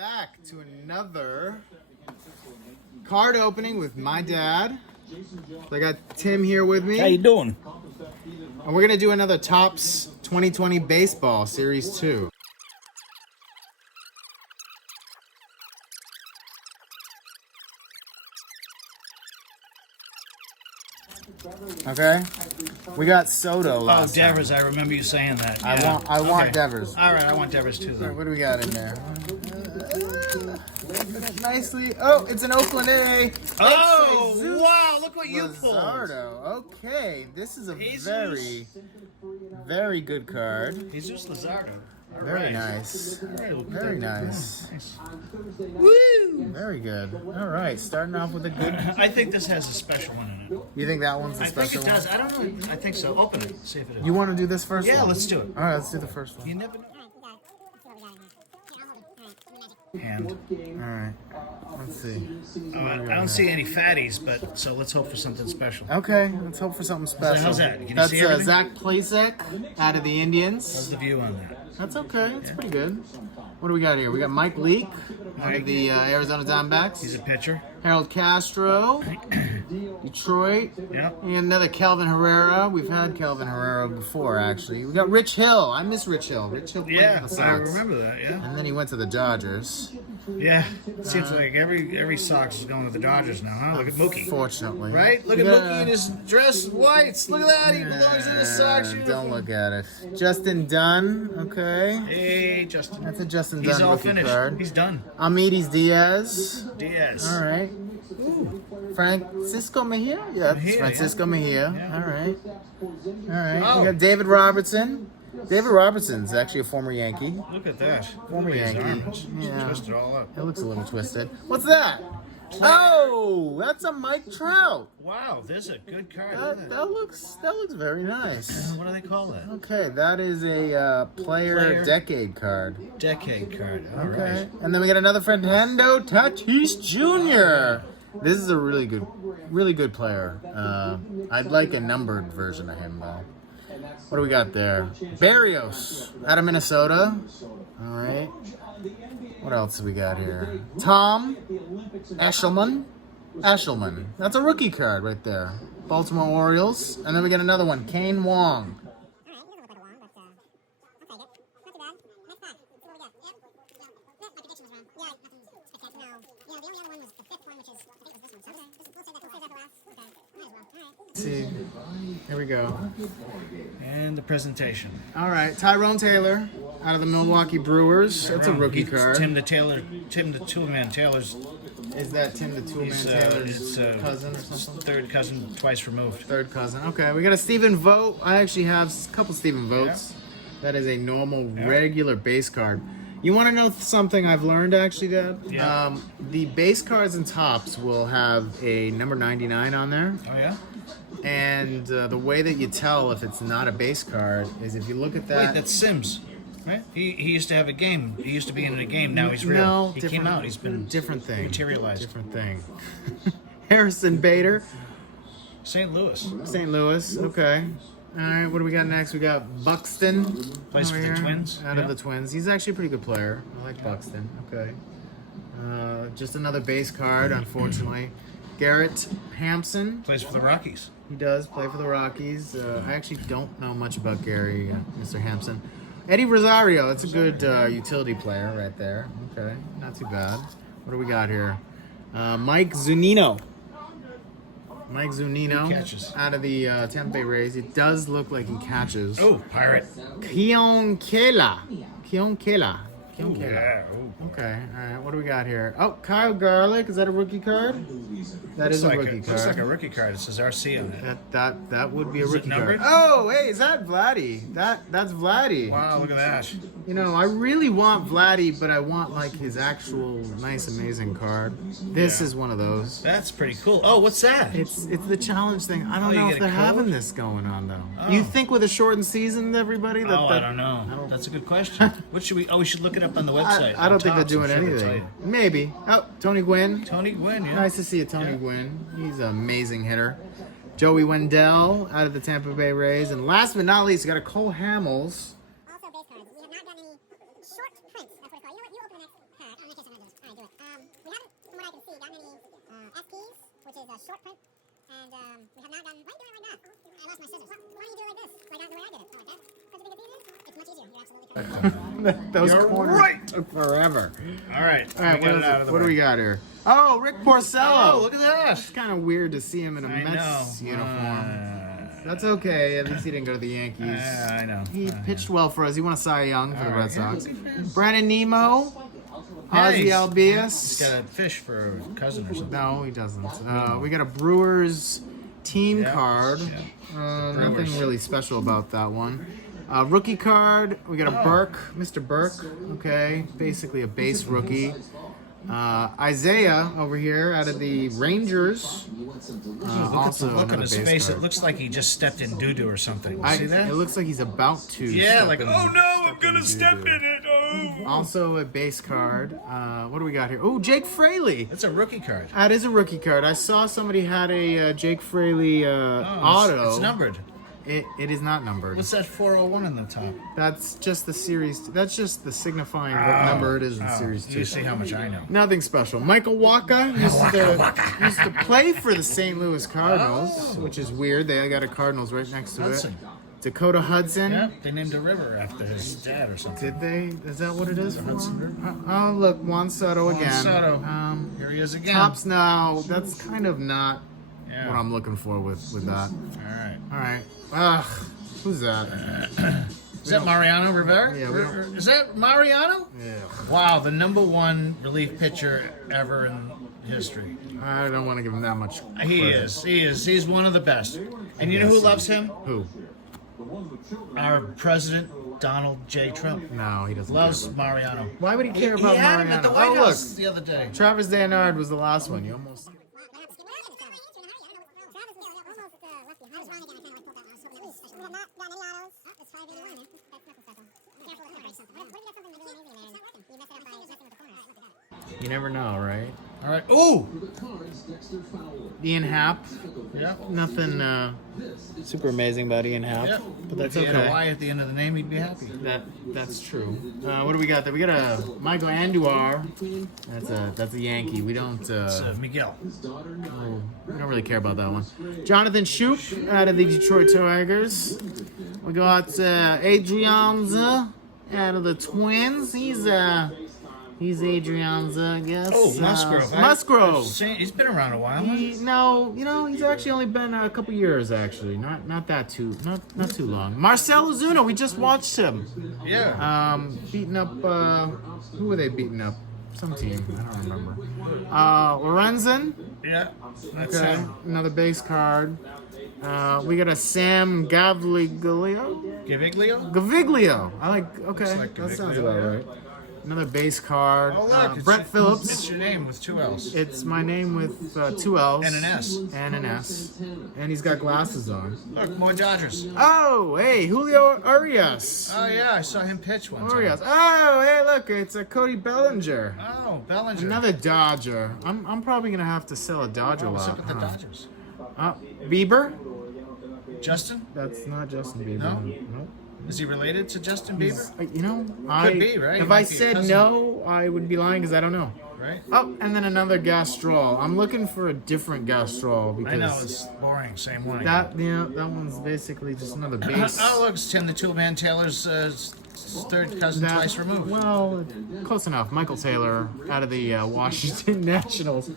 back to another card opening with my dad. I got Tim here with me. How you doing? And we're going to do another Topps 2020 Baseball Series 2. Okay, we got Soto last time. Devers, I remember you saying that. I want Devers. All right, I want Devers too. All Then. right, what do we got in there? Nicely. Oh, it's an Oakland A. Oh, wow, look what you pulled. Luzardo. Okay, this is a Jesus. very good card. Jesus Luzardo. All Very right. nice. Right, Very nice. Woo! Very good. All right, starting off with a good. I think this has a special one in it. You think that one's a I think special it does. one? I don't know. I think so. Open it. See if it is. You want to do this first Yeah, one? let's do it. All right, let's do the first one. You never know. Hand. All right, let's see. Oh, I don't see any fatties, but so let's hope for something special. Okay, let's hope for something special. how's that? Can you That's see everything? Zach Plasek out of the What's Indians. the view on that? That's okay. That's pretty good. What do we got here? We got Mike Leake out of the Arizona Diamondbacks. He's a pitcher. Harold Castro, Detroit. Yep. And another Kelvin Herrera. We've had Kelvin Herrera before, actually. We got Rich Hill. I miss Rich Hill. Rich Hill played Yeah, for the I Sox. remember that. Yeah. And then he went to the Dodgers. Yeah. Seems like every Sox is going with the Dodgers now, huh? Look at Mookie. Fortunately. Right? Look at Mookie in his dress whites. Look at that. He belongs in the Sox uniform. Don't look at it. Justin Dunn. Okay. Hey, Justin. That's a Justin He's Dunn all rookie finished. card. He's done. Amides Diaz. Diaz. All right. Francisco Mejia? Yeah, it's Mejia, Francisco Mejia. Yeah. All right. All right. Oh. We got David Robertson. David Robertson's actually a former Yankee. Look at that. Former Look at his Yankee. arms. Yeah. Twisted all up. It looks a little twisted. What's that? Oh, that's a Mike Trout. Wow, this is a good card. Look at That looks very nice. What do they call that? Okay, that is a player decade card. Decade card. All Okay, right. and then we got another Fernando Tatis Jr. This is a really good player. I'd like a numbered version of him though. What do we got there? Barrios out of Minnesota. All right. What else do we got here? Tom Eshelman. That's a rookie card right there. Baltimore Orioles. And then we got another one. Kane Wong. See, here we go. And the presentation. All right, Tyrone Taylor out of the Milwaukee Brewers. That's a rookie card. Tim the Two-Man Taylor's. Is that Tim the Two-Man Taylor's cousin or something? Third cousin, twice removed. Third cousin. Okay, we got a Stephen Vogt. I actually have a couple Stephen Vogts. That is a normal, regular base card. You want to know something I've learned, actually, Dad? Yeah. The base cards and tops will have a number 99 on there. Oh, yeah? And the way that you tell if it's not a base card is if you look at that. Wait, that's Sims, right? He used to have a game. He used to be in a game. Now he's real. No, he came out. He's been different thing. materialized. Different thing. Harrison Bader, St. Louis. St. Louis. Okay. All right. What do we got next? We got Buxton. Plays for over the here, Twins. Out of the Twins. He's actually a pretty good player. I like Buxton. Okay. Just another base card, unfortunately. Garrett Hampson. Plays for the Rockies. He does play for the Rockies. I actually don't know much about Gary, Mr. Hampson. Eddie Rosario, that's a good utility player right there. Okay, not too bad. What do we got here? Mike Zunino. Mike Zunino catches. out of the Tampa Bay Rays. It does look like he catches. Oh, Pirate. Keon Kela. Yeah. Ooh. Okay, all right. What do we got here? Oh, Kyle Garlick. Is that a rookie card? That is a rookie card. Looks like a rookie card. It says RC on it. That would be a rookie card. numbered? Oh, hey, is that Vladdy? That's Vladdy. Wow, look at that. You know, I really want Vladdy, but I want like his actual nice, amazing card. This is one of those. That's pretty cool. Oh, what's that? It's the challenge thing. I don't you know get if a they're code? having this going on though. Oh. You think with a shortened season, everybody? I don't know. That's a good question. What should we? Oh, we should look it up on the website. I don't think they're Topps, doing I'm sure they'll tell anything. you. Maybe. Oh, Tony Gwynn. Tony Gwynn, yeah. Nice to see you, Tony Gwynn. He's an amazing hitter. Joey Wendell out of the Tampa Bay Rays. And last but not least, we got a Cole Hamels. Also base cards. We have not gotten any short prints. That's what I call it. You know what? You open the next pack. do it. We haven't, from what I can see, gotten any SPs, which is a short print, and we have not gotten. Why are you doing it like that? I lost my scissors. Why don't you do it like this? Like the way I did it. Like that? Because you think it's easier? It's much easier. You're absolutely correct. Those You're corners right. took forever. All right. All right, we got it out of the what do way. we got here? Oh, Rick Porcello. Oh, look at that. It's kind of weird to see him in a I Mets know. uniform. That's okay. At least he didn't go to the Yankees. I know. He pitched well for us. He won a Cy Young for the Red Sox. Brandon Nemo, Ozzy He's Albius. got a fish for a cousin or something. No, he doesn't. We got a Brewers team Yeah. card. Brewers. Nothing really special about that one. Rookie card. We got a Burke, Mr. Burke. Okay, basically a base rookie. Isaiah over here out of the Rangers. Also Look another on his base face. card. It looks like he just stepped in doo-doo or something. You see that? It looks like he's about to. Yeah, step like, in- oh no, I'm step gonna in step doo-doo. in it. Oh. Also a base card. What do we got here? Oh, Jake Fraley. That's a rookie card. That is a rookie card. I saw somebody had a Jake Fraley auto. It's numbered. It is not numbered. What's that 401 in the top? That's just the series. That's just the signifying what number it is in series 2. You see how much I know. Nothing special. Michael Waka used to play for the St. Louis Cardinals, which is weird. They got a Cardinals right next to Hudson. it. Dakota Hudson. Yeah, they named a river after his dad or something. Did they? Is that what it is? Hudson River. Oh, look, Juan Soto again. Soto. Here he is again. Tops now. That's kind of not Yeah. what I'm looking for with that. All right. All right. Ugh. Who's that? Is that Mariano Rivera? Yeah, we don't- Is that Mariano? Yeah. Wow, the #1 relief pitcher ever in history. I don't want to give him that much. He credit. is. He is. He's one of the best. And you know who loves him? Who? Our president, Donald J. Trump. No, he doesn't. Loves care Mariano. about- Why would he care He about had Mariano? him at the White oh, House look. the other day. Travis Danard was the last one. You almost. You never know, right? All right. Ooh! Ian Happ. Yeah. Nothing super amazing about Ian Happ, Yeah. but that's if he had a okay. Y at the end of the name, he'd be happy. That's true. What do we got there? We got a Michael Andujar. That's a Yankee. We don't. It's Miguel. We don't really care about that one. Jonathan Shoop out of the Detroit Tigers. We got Adrianza out of the Twins. He's Adrianza, I guess. Oh, Musgrove. Musgrove. He's been around a while. Huh? He's actually only been a couple years. Actually, not too long. Marcell Ozuna. We just watched him. Yeah. Beating up. Who were they beating up? Some team. I don't remember. Lorenzen. Yeah. That's Okay, him. another base card. We got a Sam Gaviglio. Gaviglio? I like. Okay, like that sounds Gaviglio, about yeah. right. Another base card. Oh, look. Brett It's Phillips. your name with 2 L's. It's my name with 2 L's And an S. and an S, and he's got glasses on. Look, more Dodgers. Oh, hey, Julio Urias. Oh, yeah. I saw him pitch one time. Urias. Oh, hey, look, it's a Cody Bellinger. Oh, Bellinger. Another Dodger. I'm probably gonna have to sell a Dodger What's lot. up with the huh? Dodgers? Bieber. Justin? That's not Justin Bieber. No? Nope. Is he related to Justin Bieber? You know, Could be, right? He If might I be a said cousin. no, I would be lying because I don't know. Right? Oh, and then another Gastrol. I'm looking for a different Gastrol because I know, it's boring. Same one. that one's basically just another base. Oh, look, it's Tim the Toolman Taylor's third cousin twice removed. Well, close enough. Michael Taylor out of the Washington Nationals.